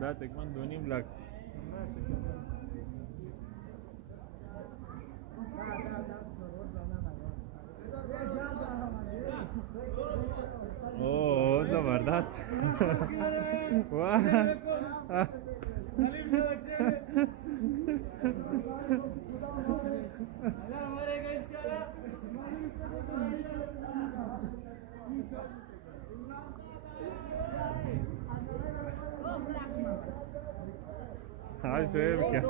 دا تقریبا 2.5 लाख ओ जबरदस्त वाह हाँ शोएब क्या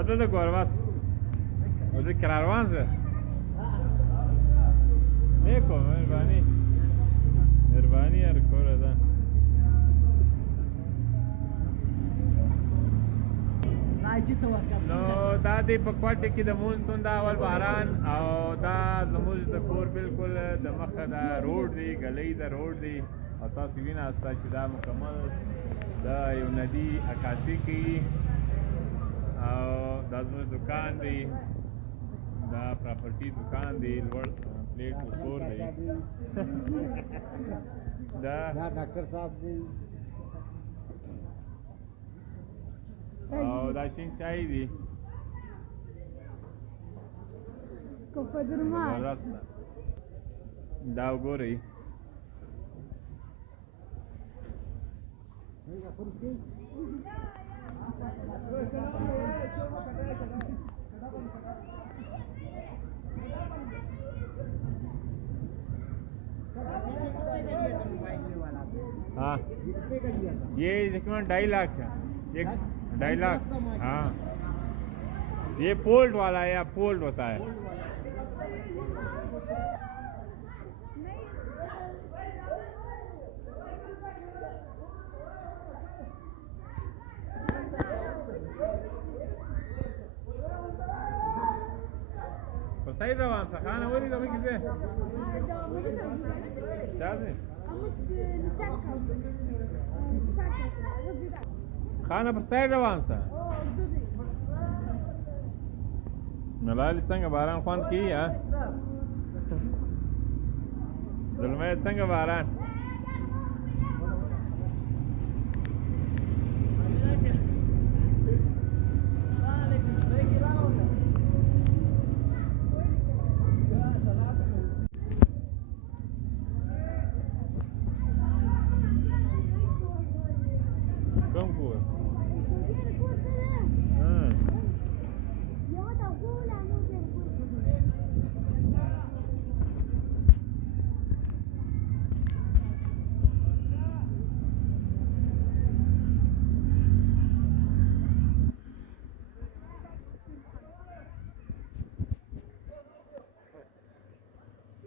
بدل de gorvas. O de karavanze. Neko, mehrbani. Mehrbani ar kore da. نو دا دی په کوټه کې د مونسون دا اول باران او دا زموږ د کور بالکل د مخه دا روډ دی غلې دا روډ دی او تاسو وینئ چې دا مکمل دا یو ندی عکاسي کوي او دا زموږ دکان دی دا پراپرټي دکان دی لوړ پلیټ وسور دی دا ډاکټر صاحب دی او دا شین چای دی کوپه درمات دا وګورئ हाँ ये तकरीबन 2.5 लाख है 2.5 लाख हाँ ये पोल्ट वाला है या पोल्ट होता है सही रवान सा खाना वही कभी किसे खाना पर सही रवान सा नलाली संग बारान खान की है जुल्मे संग बारान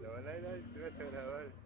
لا لا لا